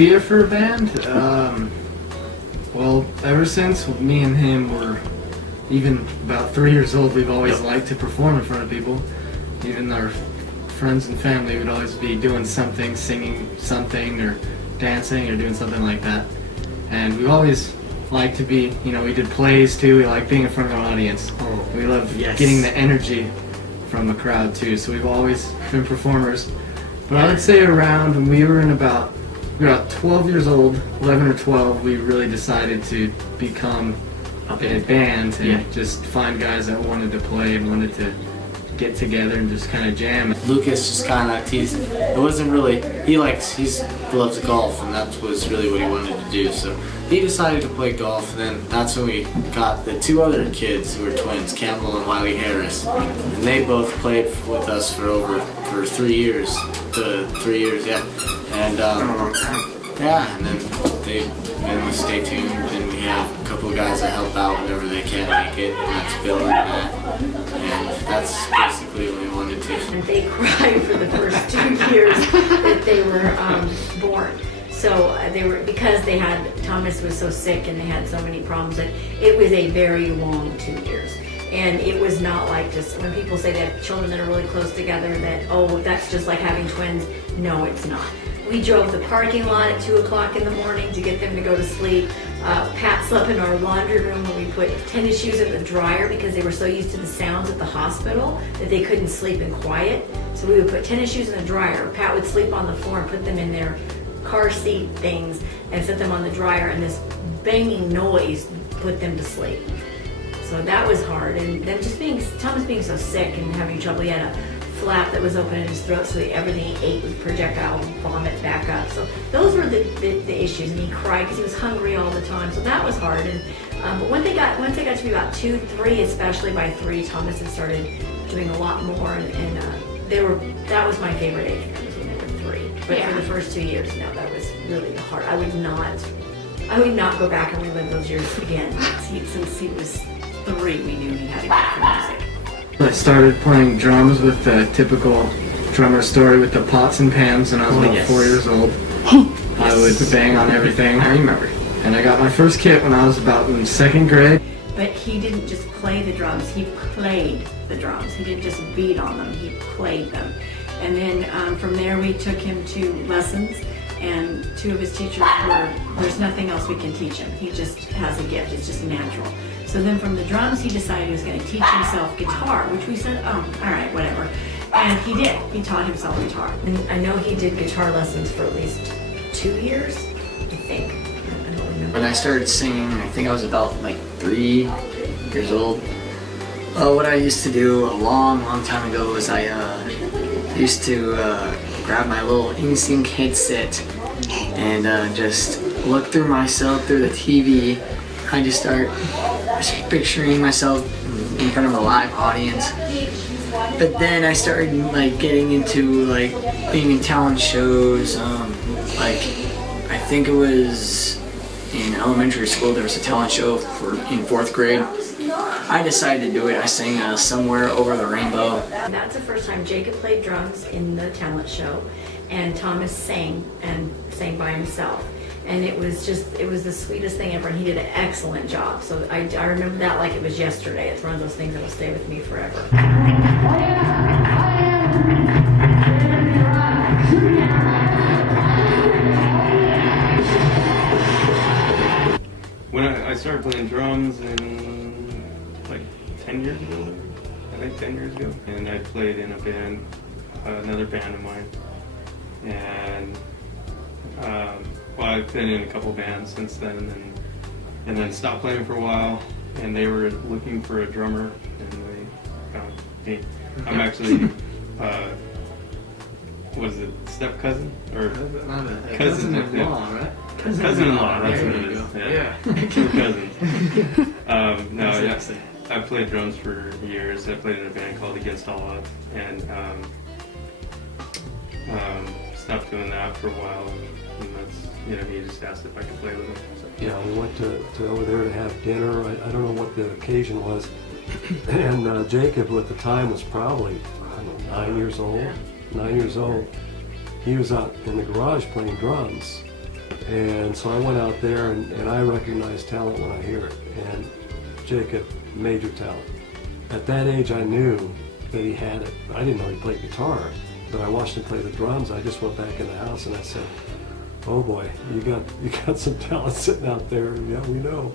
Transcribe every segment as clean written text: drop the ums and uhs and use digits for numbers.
idea for a band? Well, ever since me and him were even about 3 years old, we've always liked to perform in front of people. Even our friends and family would always be doing something, singing something, or dancing, or doing something like that. And we always liked to be, we did plays too. We like being in front of an audience. We love getting the energy from a crowd too. So we've always been performers. But I would say around when we were about 12 years old, 11 or 12, we really decided to become a band and just find guys that wanted to play and wanted to get together and just kind of jam. Lucas just kind of teased. It wasn't really. He loves golf, and that was really what he wanted to do. So he decided to play golf. And then that's when we got the two other kids who were twins, Campbell and Wiley Harris, and they both played with us for 3 years. And and then we stay tuned, and we have a couple of guys that help out whenever they can't make it, and that's Bill and Matt, and that's basically what we wanted to. And they cried for the first 2 years that they were born. So because Thomas was so sick and they had so many problems, that it was a very long 2 years. And it was not like just when people say they have children that are really close together that, that's just like having twins. No, it's not. We drove the parking lot at 2 o'clock in the morning to get them to go to sleep. Pat slept in our laundry room when we put tennis shoes in the dryer because they were so used to the sounds at the hospital that they couldn't sleep in quiet. So we would put tennis shoes in the dryer. Pat would sleep on the floor and put them in their car seat things and set them on the dryer, and this banging noise put them to sleep. So that was hard. And then Thomas being so sick and having trouble, he had a flap that was open in his throat, so everything he ate was projectile vomit back up. So those were the issues, and he cried because he was hungry all the time. So that was hard. And but once they got to be about 2, 3, especially by 3, Thomas had started doing a lot more, and that was my favorite age group, was when they were 3. But for the first 2 years, no, that was really hard. I would not go back and relive those years again. Since he was 3, we knew he had to go for music. I started playing drums with the typical drummer story with the pots and pans when I was about 4 years old. I would bang on everything. I remember. And I got my first kit when I was about in 2nd grade. But he didn't just play the drums, he played the drums. He didn't just beat on them, he played them. And then from there we took him to lessons, and 2 of his teachers there's nothing else we can teach him. He just has a gift, it's just natural. So then from the drums, he decided he was going to teach himself guitar, which we said, all right, whatever. And he did. He taught himself guitar. And I know he did guitar lessons for at least 2 years, I think. I don't remember. When I started singing, I think I was about 3 years old. What I used to do a long time ago was I used to grab my little NSYNC headset and just look through myself through the TV. I just start picturing myself in front of a live audience. But then I started getting into being in talent shows. I think it was in elementary school there was a talent show in 4th grade. I decided to do it. I sang Somewhere Over the Rainbow. And that's the first time Jacob played drums in the talent show, and Thomas sang by himself. And it was the sweetest thing ever, and he did an excellent job. So I remember that like it was yesterday. It's one of those things that will stay with me forever. When I started playing drums in 10 years ago, I think 10 years ago, and I played in a band, another band of mine, and I've been in a couple bands since then, and then stopped playing for a while, and they were looking for a drummer, and they found me. I'm actually, what is it, step cousin? Or cousin-in-law, right? Cousin-in-law, that's what it is. Yeah. We're cousins. No, yeah. I played drums for years. I played in a band called Against All Odds, and stopped doing that for a while. And that's, he just asked if I could play with him. So. Yeah, we went to over there to have dinner. I don't know what the occasion was. And Jacob at the time was probably, 9 years old. 9 years old. He was out in the garage playing drums. And so I went out there, and I recognize talent when I hear it. And Jacob, major talent. At that age, I knew that he had it. I didn't know he played guitar, but I watched him play the drums. I just went back in the house and I said, "Oh boy, you got some talent sitting out there." Yeah, we know.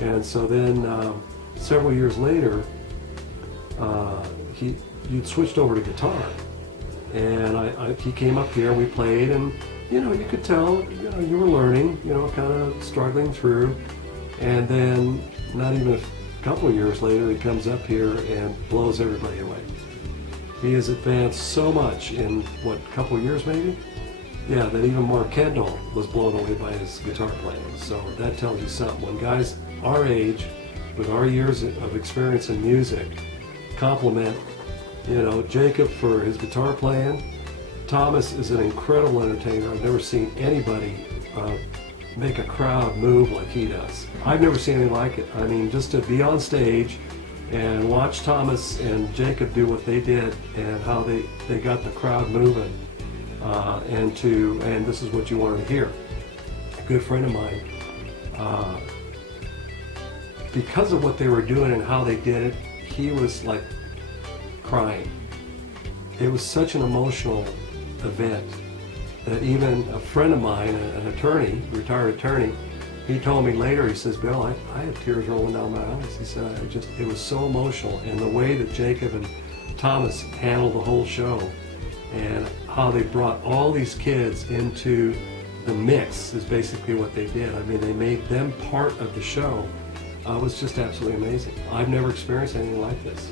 And so then several years later, you'd switched over to guitar, and he came up here. We played, and you could tell, you were learning, kind of struggling through. And then not even a couple of years later, he comes up here and blows everybody away. He has advanced so much in what, couple of years maybe? Yeah, that even Mark Kendall was blown away by his guitar playing. So that tells you something. When guys our age, with our years of experience in music, compliment, Jacob for his guitar playing. Thomas is an incredible entertainer. I've never seen anybody make a crowd move like he does. I've never seen anything like it. I mean, just to be on stage and watch Thomas and Jacob do what they did and how they got the crowd moving, and this is what you wanted to hear. A good friend of mine, because of what they were doing and how they did it, he was like crying. It was such an emotional event that even a friend of mine, an attorney, retired attorney, he told me later, he says, "Bill, I had tears rolling down my eyes." He said, it was so emotional. And the way that Jacob and Thomas handled the whole show and how they brought all these kids into the mix is basically what they did. I mean, they made them part of the show. It was just absolutely amazing. I've never experienced anything like this.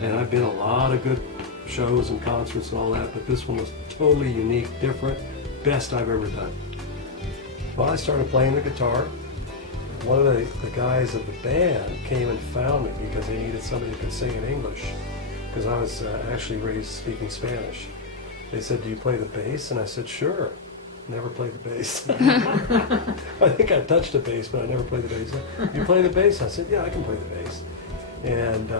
And I've been a lot of good shows and concerts and all that, but this one was totally unique, different, best I've ever done. Well, I started playing the guitar. One of the guys of the band came and found me because they needed somebody who could sing in English, because I was actually raised speaking Spanish. They said, "Do you play the bass?" And I said, "Sure." Never played the bass. I think I touched the bass, but I never played the bass. "You play the bass?" I said, "Yeah, I can play the bass." And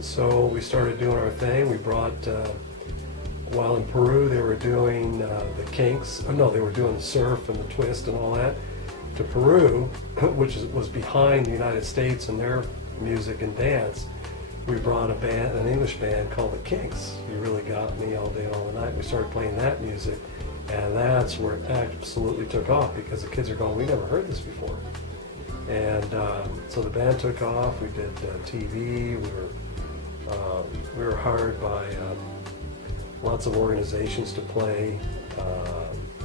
so we started doing our thing. We brought, while in Peru, they were doing the Kinks. Oh, no, they were doing the surf and the twist and all that. To Peru, which was behind the United States and their music and dance, we brought an English band called the Kinks. You Really Got Me All Day and All the Night. We started playing that music, and that's where it absolutely took off, because the kids are going, "We never heard this before." And so the band took off. We did TV. We were hired by lots of organizations to play,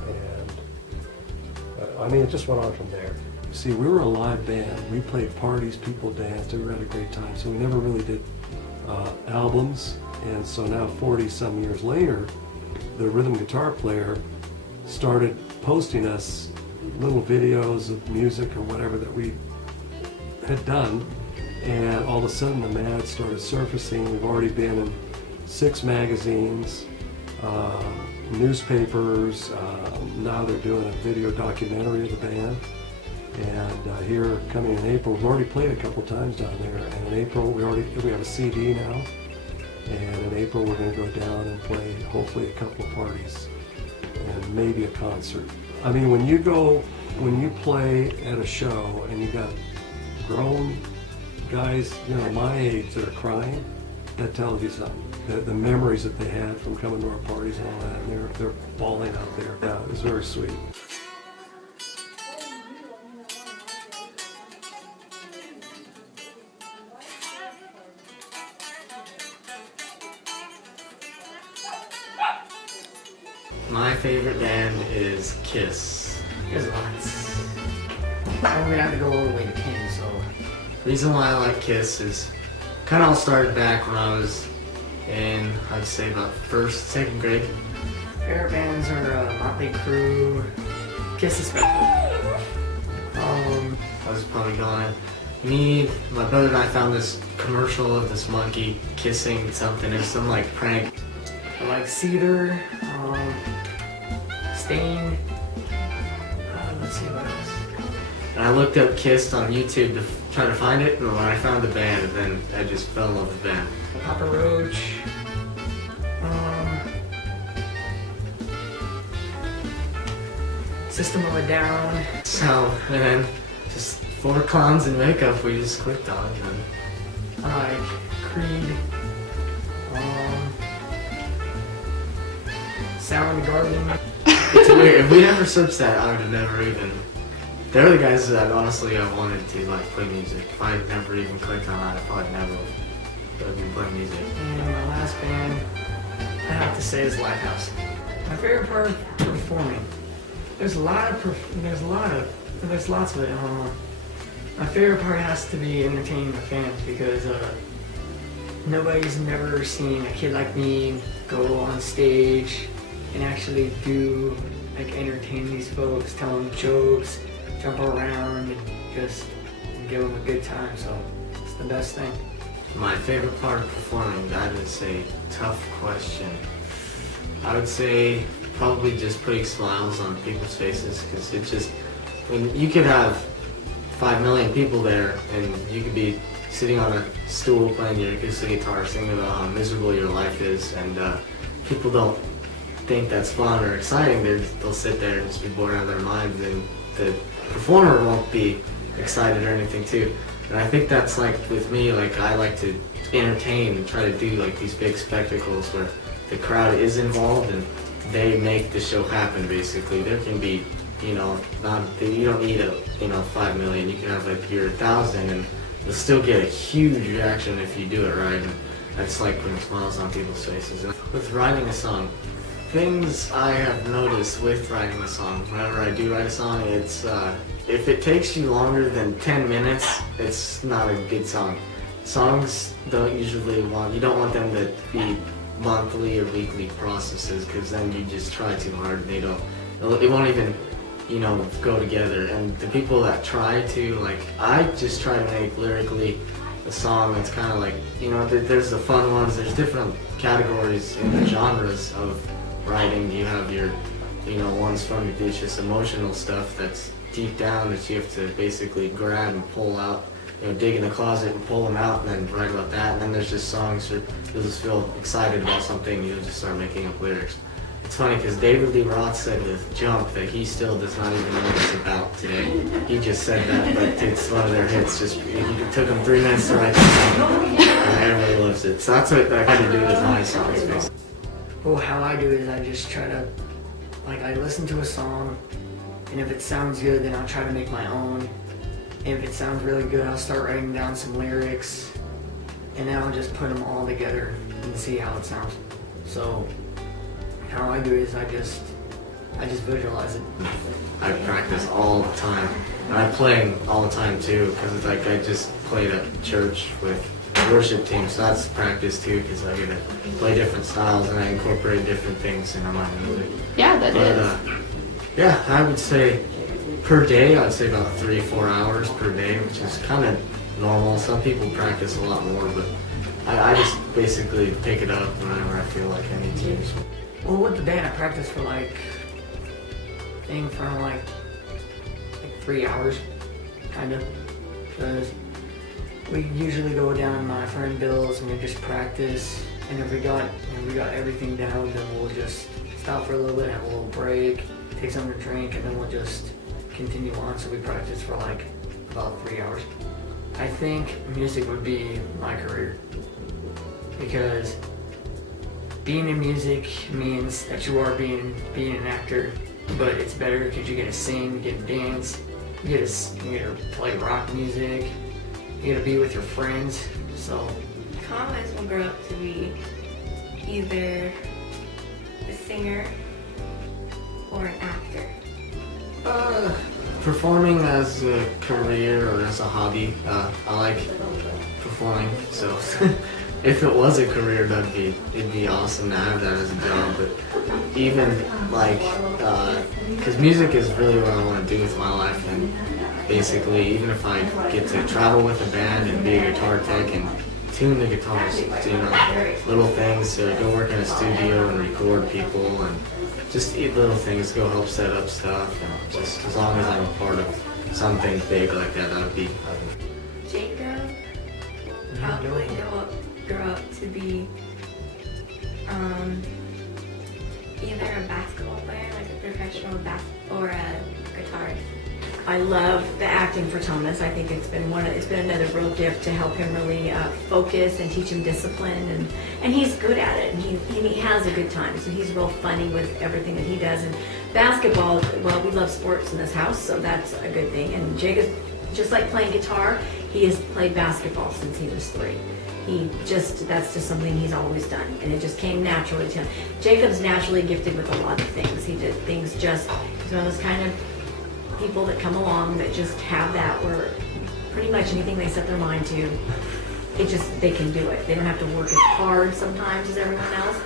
and I mean, it just went on from there. See, we were a live band. We played parties, people danced, we had a great time. So we never really did albums. And so now 40 some years later, the rhythm guitar player started posting us little videos of music or whatever that we had done, and all of a sudden the ad started surfacing. We've already been in 6 magazines, newspapers. Now they're doing a video documentary of the band, and here coming in April, we've already played a couple times down there, and in April we have a CD now, and in April we're going to go down and play hopefully a couple of parties and maybe a concert. I mean, when you play at a show and you got grown guys, my age, that are crying, that tells you something. The memories that they had from coming to our parties and all that, and they're bawling out there. Yeah, it was very sweet. My favorite band is Kiss. There's lots. I'm gonna have to go all the way to 10, so. The reason why I like Kiss is kind of all started back when I was in, I'd say about second grade. Favorite bands are Motley Crue, Kiss especially. I was probably going, my brother and I found this commercial of this monkey kissing something. It was some like prank. I like Cedar, Stain. Let's see what else. And I looked up Kiss on YouTube to try to find it, and when I found the band, then I just fell in love with the band. Papa Roach. System of a Down. So, and then just 4 clowns in makeup we just clicked on. And I like Creed. Soundgarden. It's weird. If we never searched that, I would have never even. They're the guys that honestly I wanted to like play music. If I had never even clicked on that, I probably never would have been playing music. And my last band, I have to say, is Lighthouse. My favorite part of performing. There's lots of it. My favorite part has to be entertaining the fans because nobody's never seen a kid like me go on stage and actually do like entertain these folks, tell them jokes, jump around, and just give them a good time. So it's the best thing. My favorite part of performing, that is a tough question. I would say probably just putting smiles on people's faces, because it just, when you could have 5 million people there and you could be sitting on a stool playing your acoustic guitar singing about how miserable your life is, and people don't think that's fun or exciting. They'll sit there and just be bored out of their minds, and the performer won't be excited or anything too. And I think that's like with me, like I like to entertain and try to do like these big spectacles where the crowd is involved and they make the show happen. Basically, there can be, you don't need 5 million. You can have like your 1,000 and you'll still get a huge reaction if you do it right. And that's like putting smiles on people's faces. And with writing a song, things I have noticed with writing a song, whenever I do write a song, it's if it takes you longer than 10 minutes, it's not a good song. Songs you don't want them to be monthly or weekly processes, because then you just try too hard. It won't even, go together. And the people that try to, like, I just try to make lyrically a song that's kind of like, there's the fun ones, there's different categories in the genres of writing. You have your, ones from it's just emotional stuff that's deep down that you have to basically grab and pull out, dig in the closet and pull them out and then write about that. And then there's just songs where you'll just feel excited about something, you'll just start making up lyrics. It's funny because David Lee Roth said with Jump that he still does not even know what it's about today. He just said that, but it's one of their hits. It took him 3 minutes to write the song, and everybody loves it. So that's what I had to do with my songs, basically. Well, how I do is I just try to, I listen to a song, and if it sounds good, then I'll try to make my own. And if it sounds really good, I'll start writing down some lyrics, and then I'll just put them all together and see how it sounds. So how I do it is I just visualize it. I practice all the time, and I play all the time too, because it's like I just played at church with worship team, so that's practice too, because I get to play different styles and I incorporate different things into my music. Yeah, that is. Yeah, I would say per day, I'd say about 3-4 hours per day, which is kind of normal. Some people practice a lot more, but I just basically pick it up whenever I feel like I need to. Well, with the band, I practice for like 3 hours, kind of, because we usually go down to my friend Bill's and we just practice. And if we got everything down, then we'll just stop for a little bit, have a little break, take something to drink, and then we'll just continue on. So we practice for like about 3 hours. I think music would be my career, because being in music means that you are being an actor, but it's better because you get to sing, you get to dance, you get to play rock music, you get to be with your friends. So Thomas will grow up to be either a singer or an actor. Performing as a career or as a hobby, I like performing. So if it was a career, it'd be awesome to have that as a job. But even because music is really what I want to do with my life, and basically even if I get to travel with a band and be a guitar tech and tune the guitars, little things, go work in a studio and record people and just eat little things, go help set up stuff, and just as long as I'm a part of something big like that, that would be. Jacob will probably grow up to be either a basketball player, like a professional or a guitar. I love the acting for Thomas. I think it's been another real gift to help him really focus and teach him discipline, and he's good at it, and he has a good time. So he's real funny with everything that he does. And basketball, well, we love sports in this house, so that's a good thing. And Jacob's just like playing guitar. He has played basketball since he was 3. That's just something he's always done, and it just came naturally to him. Jacob's naturally gifted with a lot of things. He did things he's one of those kind of people that come along that just have that, where pretty much anything they set their mind to, they can do it. They don't have to work as hard sometimes as everyone else.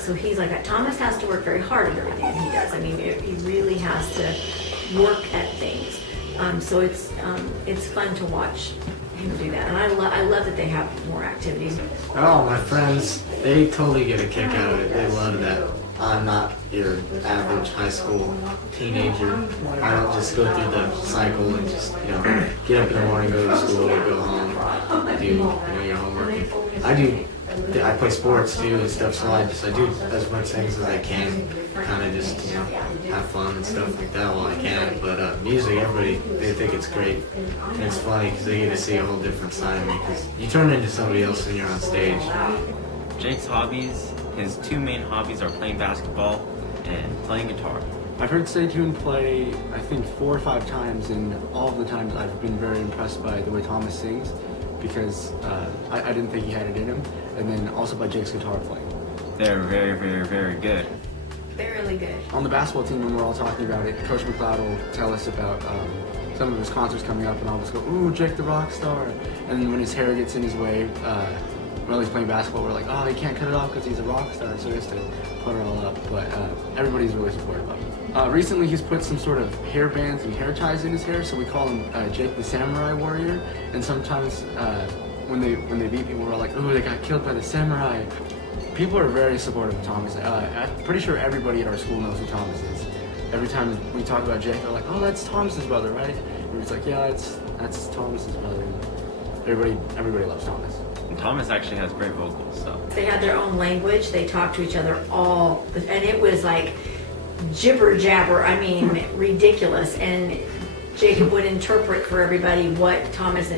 So he's like that. Thomas has to work very hard at everything that he does. I mean, he really has to work at things. So it's fun to watch him do that, and I love that they have more activities. Oh, my friends, they totally get a kick out of it. They love that. I'm not your average high school teenager. I don't just go through the cycle and just, get up in the morning, go to school, go home, do your homework. I play sports too and stuff, so I do as much things as I can, kind of just, have fun and stuff like that while I can. But music, everybody, they think it's great. And it's funny because they get to see a whole different side of me, because you turn into somebody else when you're on stage. Jake's hobbies, his 2 main hobbies are playing basketball and playing guitar. I've heard Stay Tuned play, I think 4 or 5 times, and all of the times I've been very impressed by the way Thomas sings, because I didn't think he had it in him, and then also by Jake's guitar playing. They're very, very, very good. They're really good. On the basketball team, when we're all talking about it, Coach McConnell will tell us about some of his concerts coming up, and I'll just go, "Ooh, Jake the rock star!" And then when his hair gets in his way, while he's playing basketball, we're like, "Oh, he can't cut it off because he's a rock star," so he has to put it all up. But everybody's really supportive of him. Recently, he's put some sort of hair bands and hair ties in his hair, so we call him Jake the Samurai Warrior. And sometimes when they beat people, we're like, "Ooh, they got killed by the samurai." People are very supportive of Thomas. I'm pretty sure everybody at our school knows who Thomas is. Every time we talk about Jake, they're like, "Oh, that's Thomas's brother, right?" And it's like, "Yeah, that's Thomas's brother." Everybody loves Thomas. And Thomas actually has great vocals, so. They had their own language. They talked to each other and it was like jibber jabber. I mean, ridiculous. And Jacob would interpret for everybody what Thomas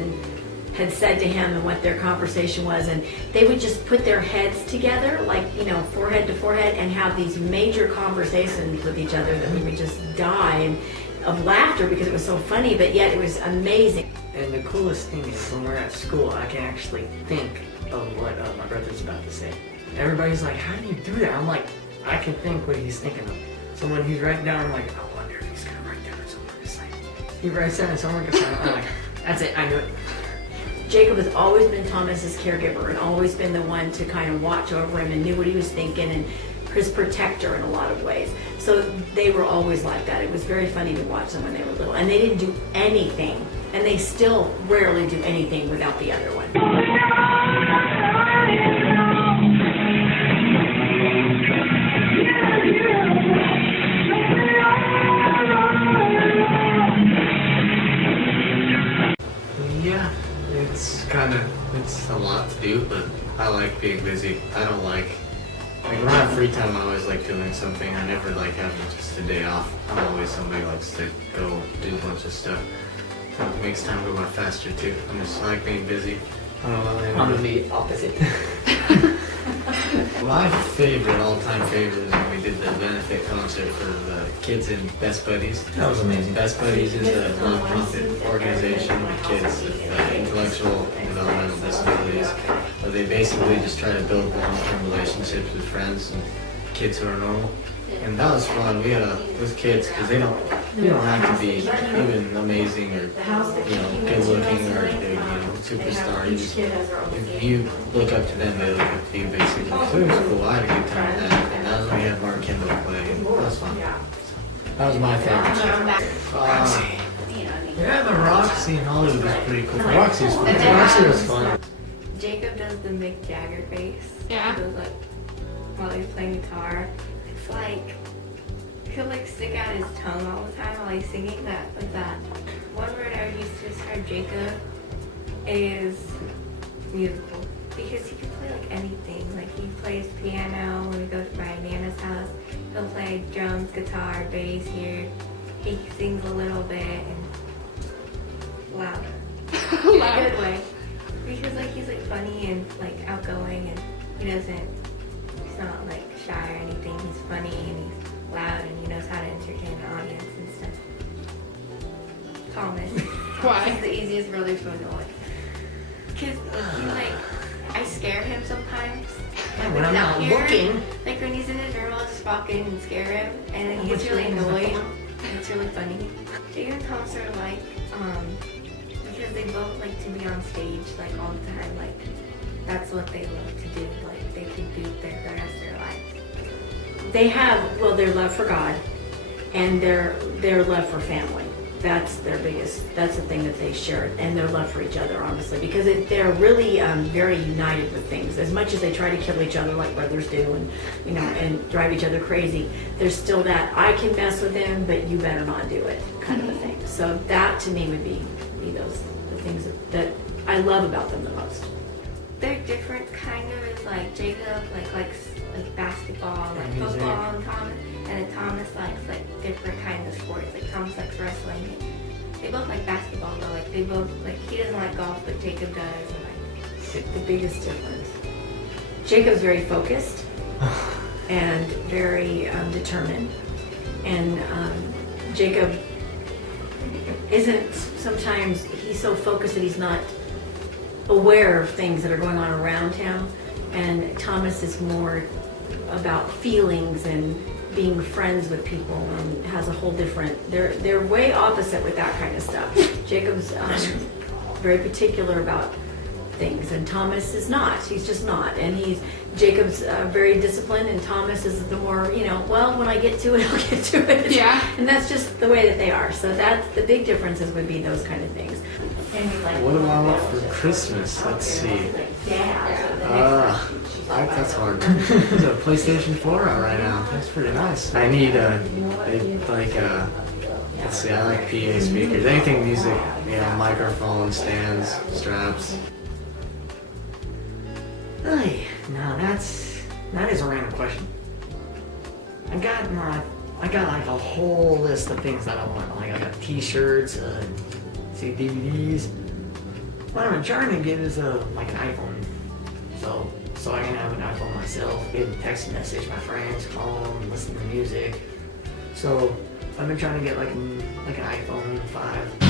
had said to him and what their conversation was, and they would just put their heads together, like, forehead to forehead, and have these major conversations with each other that we would just die of laughter because it was so funny, but yet it was amazing. And the coolest thing is when we're at school, I can actually think of what my brother's about to say. Everybody's like, "How do you do that?" I'm like, I can think what he's thinking of. So when he's writing down, I'm like, "I wonder if he's gonna write down his homework assignment." He writes down his homework assignment. I'm like, "That's it, I knew it." Jacob has always been Thomas's caregiver and always been the one to kind of watch over him and knew what he was thinking, and his protector in a lot of ways. So they were always like that. It was very funny to watch them when they were little, and they didn't do anything, and they still rarely do anything without the other one. Yeah, it's a lot to do, but I like being busy. I don't like when I have free time, I always like doing something. I never like having just a day off. I'm always somebody who likes to go do a bunch of stuff. It makes time go by faster too. I like being busy. I don't know. I'm the opposite. My all-time favorite is when we did the benefit concert for the kids in Best Buddies. That was amazing. Best Buddies is a non-profit organization with kids with intellectual and developmental disabilities. They basically just try to build long-term relationships with friends and kids who are normal. And that was fun. We had with kids, because they don't have to be even amazing or good looking or superstar. If you look up to them, they look up to you basically. So it was cool. I had a good time with that. And that was when we had Mark Kendall play. That was fun. That was my favorite. Yeah, the Roxy in Hollywood was pretty cool. Roxy was fun. Roxy was fun. Jacob does the Mick Jagger face. Yeah. He does like while he's playing guitar. It's like he'll like stick out his tongue all the time while he's singing that like that. One word I would use to describe Jacob is musical, because he can play like anything. Like he plays piano when we go to my Nana's house. He'll play drums, guitar, bass here. he sings a little bit and loud. In a good way. Because like he's like funny and like outgoing and he's not like shy or anything. He's funny and he's loud and he knows how to entertain the audience and stuff. Thomas. Why? He's the easiest brother to annoy. Because he's like, I scare him sometimes. Like, when I'm he's not out here, looking. like when he's in his room, I'll just walk in and scare him. And then he gets really annoyed. And it's really funny. Jaelin and Thomas are like, because they both like to be on stage like all the time. Like that's what they love to do. Like they could do the rest of their lives. They have, well, their love for God and their love for family. That's their biggest, that's the thing that they share, and their love for each other, honestly, because they're really very united with things. As much as they try to kill each other like brothers do and, and drive each other crazy, there's still that, I can mess with him, but you better not do it, kind of a thing. So that, to me, would be those, the things that I love about them the most. They're different kind of is like Jacob likes basketball, like football, and Thomas, and then Thomas likes like different kinds of sports. Like Thomas likes wrestling. They both like basketball, but like they both like he doesn't like golf, but Jacob does. And like The biggest difference. Jacob's very focused and very determined, and Jacob isn't. Sometimes he's so focused that he's not aware of things that are going on around him, and Thomas is more about feelings and being friends with people and has a whole different, they're way opposite with that kind of stuff. Jacob's very particular about things and Thomas is not. He's just not. And Jacob's very disciplined and Thomas is the more, well, when I get to it, I'll get to it. Yeah. And that's just the way that they are. So that's the big differences would be those kind of things. What do I want for Christmas? Let's see. That's hard. There's a PlayStation 4 out right now. That's pretty nice. I need let's see, I like PA speakers. Anything music, microphone, stands, straps. Hey, no, that is a random question. I got like a whole list of things that I want. Like I got T-shirts, DVDs. What I'm trying to get is like an iPhone, so I can have an iPhone myself. Get a text message my friends, call them, listen to music. So I've been trying to get like an iPhone 5.